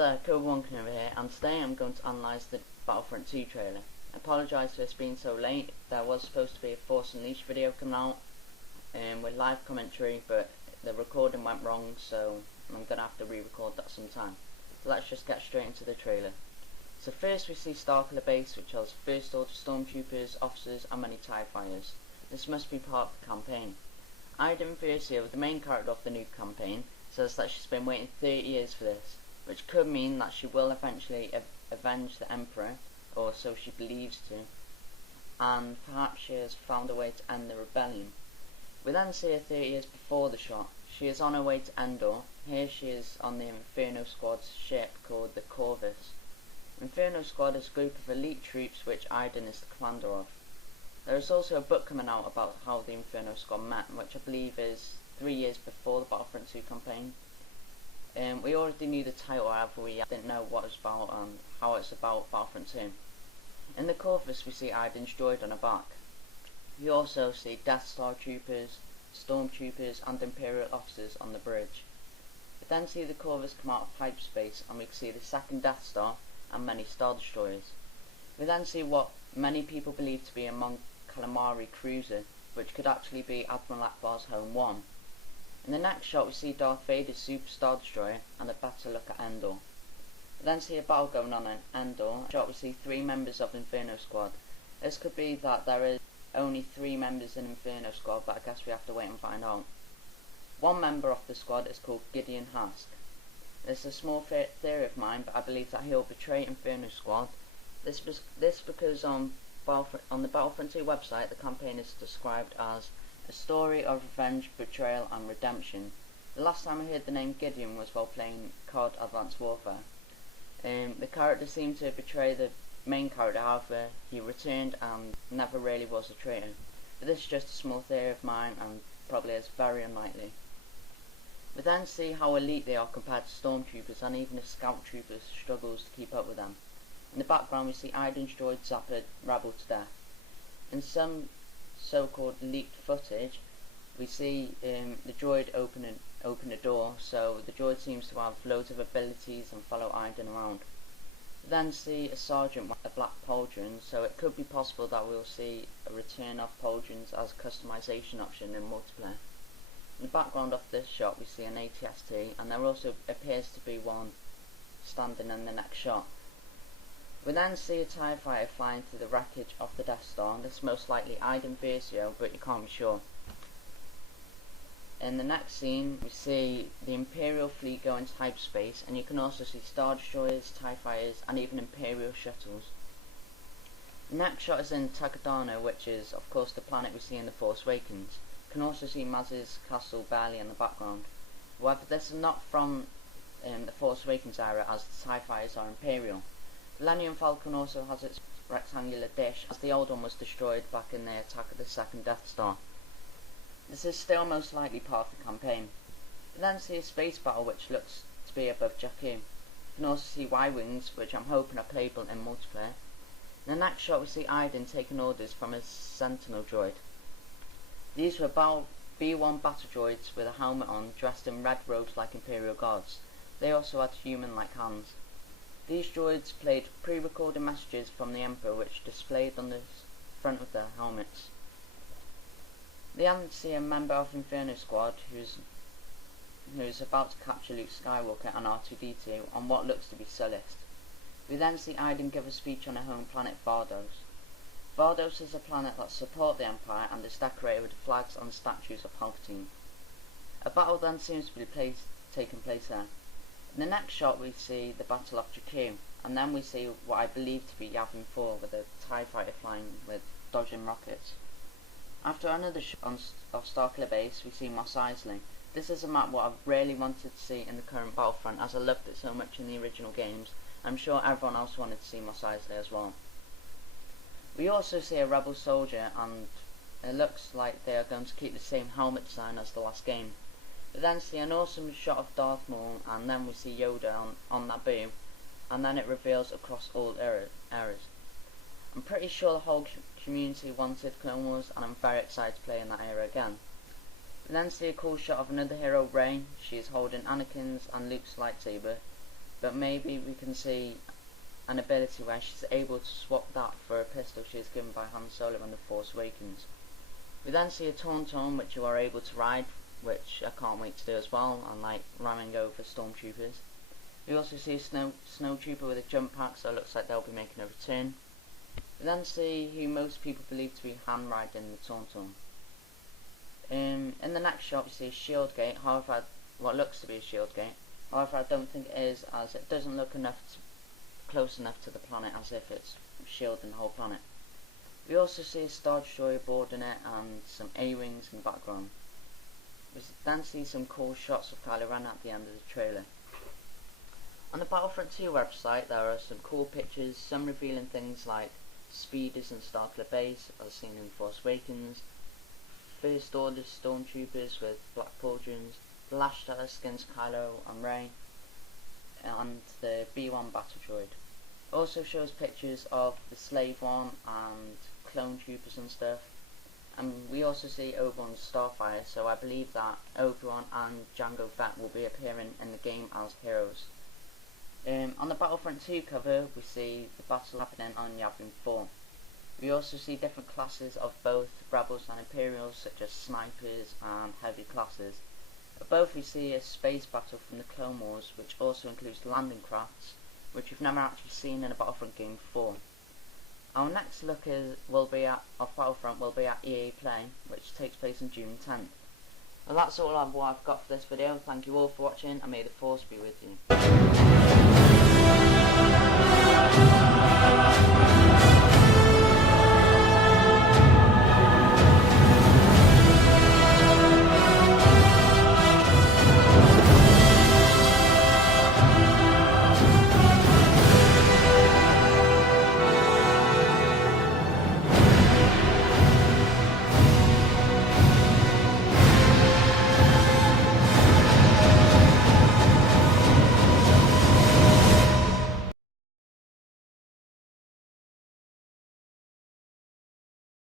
there, KobiWanKenobi here, and today I'm going to analyse the Battlefront 2 trailer. I apologise for this being so late. There was supposed to be a Force Unleashed video coming out with live commentary, but the recording went wrong, so I'm going to have to re-record that sometime. So let's just get straight into the trailer. So first we see Starkiller Base, which has First Order Stormtroopers, officers and many TIE fighters. This must be part of the campaign. Iden Versio, the main character of the new campaign, says that she's been waiting 30 years for this, which could mean that she will eventually avenge the Emperor, or so she believes to, and perhaps she has found a way to end the rebellion. We then see her 30 years before the shot. She is on her way to Endor. Here she is on the Inferno Squad's ship called the Corvus. Inferno Squad is a group of elite troops which Iden is the commander of. There is also a book coming out about how the Inferno Squad met, which I believe is 3 years before the Battlefront 2 campaign. We already knew the title, however we didn't know what it's about and how it's about Battlefront 2. In the Corvus we see Iden's droid on her back. We also see Death Star troopers, stormtroopers and Imperial officers on the bridge. We then see the Corvus come out of hyperspace and we can see the second Death Star and many Star Destroyers. We then see what many people believe to be a Mon Calamari cruiser, which could actually be Admiral Akbar's Home 1. In the next shot we see Darth Vader's Super Star Destroyer and a better look at Endor. We then see a battle going on in Endor. In the shot we see 3 members of Inferno Squad. This could be that there is only 3 members in Inferno Squad, but I guess we have to wait and find out. One member of the squad is called Gideon Hask. This is a small theory of mine, but I believe that he'll betray Inferno Squad. This because on the Battlefront 2 website the campaign is described as a story of revenge, betrayal and redemption. The last time I heard the name Gideon was while playing COD Advanced Warfare. The character seemed to betray the main character, however he returned and never really was a traitor. But this is just a small theory of mine and probably is very unlikely. We then see how elite they are compared to stormtroopers, and even the scout troopers struggles to keep up with them. In the background we see Iden's droid zap a rebel to death. In some so-called leaked footage we see the droid open a door, so the droid seems to have loads of abilities and follow Iden around. We then see a sergeant with a black pauldron, so it could be possible that we'll see a return of pauldrons as a customization option in multiplayer. In the background of this shot we see an AT-ST, and there also appears to be one standing in the next shot. We then see a TIE fighter flying through the wreckage of the Death Star, and this is most likely Iden Versio, but you can't be sure. In the next scene we see the Imperial fleet go into hyperspace, and you can also see Star Destroyers, TIE fighters and even Imperial shuttles. The next shot is in Takodana, which is of course the planet we see in The Force Awakens. You can also see Maz's Castle barely in the background. However, this is not from the Force Awakens era, as the TIE fighters are Imperial. The Millennium Falcon also has its rectangular dish, as the old one was destroyed back in the attack of the second Death Star. This is still most likely part of the campaign. We then see a space battle which looks to be above Jakku. You can also see Y-Wings, which I'm hoping are playable in multiplayer. In the next shot we see Iden taking orders from his Sentinel droid. These were B-1 battle droids with a helmet on, dressed in red robes like Imperial guards. They also had human-like hands. These droids played pre-recorded messages from the Emperor, which displayed on the front of their helmets. We then see a member of Inferno Squad who is about to capture Luke Skywalker and R2-D2 on what looks to be Sullust. We then see Iden give a speech on her home planet Vardos. Vardos is a planet that supports the Empire and is decorated with flags and statues of Palpatine. A battle then seems to be taking place there. In the next shot we see the Battle of Jakku, and then we see what I believe to be Yavin 4 with a TIE fighter flying with dodging rockets. After another shot of Starkiller Base we see Mos Eisley. This is a map what I've really wanted to see in the current Battlefront, as I loved it so much in the original games. I'm sure everyone else wanted to see Mos Eisley as well. We also see a rebel soldier, and it looks like they are going to keep the same helmet design as the last game. We then see an awesome shot of Darth Maul, and then we see Yoda on Naboo, and then it reveals across all eras. I'm pretty sure the whole community wanted Clone Wars, and I'm very excited to play in that era again. We then see a cool shot of another hero, Rey. She is holding Anakin's and Luke's lightsaber. but maybe we can see an ability where she's able to swap that for a pistol she is given by Han Solo in The Force Awakens. We then see a Tauntaun which you are able to ride, which I can't wait to do as well, unlike ramming over stormtroopers. We also see a snowtrooper with a jump pack, so it looks like they'll be making a return. We then see who most people believe to be Han riding the Tauntaun. In the next shot we see a shield gate, however, what looks to be a shield gate. However, I don't think it is, as it doesn't look close enough to the planet as if it's shielding the whole planet. We also see a Star Destroyer boarding it and some A-Wings in the background. We then see some cool shots of Kylo Ren at the end of the trailer. On the Battlefront 2 website there are some cool pictures, some revealing things like speeders and Starkiller Base, as seen in Force Awakens, First Order stormtroopers with black pauldrons, the Lash Teller skins Kylo and Rey, and the B1 battle droid. It also shows pictures of the Slave One and clone troopers and stuff. And we also see Obi-Wan's Starfire, so I believe that Obi-Wan and Jango Fett will be appearing in the game as heroes. On the Battlefront 2 cover we see the battle happening on Yavin 4. We also see different classes of both Rebels and Imperials, such as snipers and heavy classes. Above we see a space battle from the Clone Wars, which also includes landing crafts, which we've never actually seen in a Battlefront game before. Our next look of Battlefront will be at EA Play, which takes place on June 10th. Well, that's all what I've got for this video. Thank you all for watching, and may the Force be with you.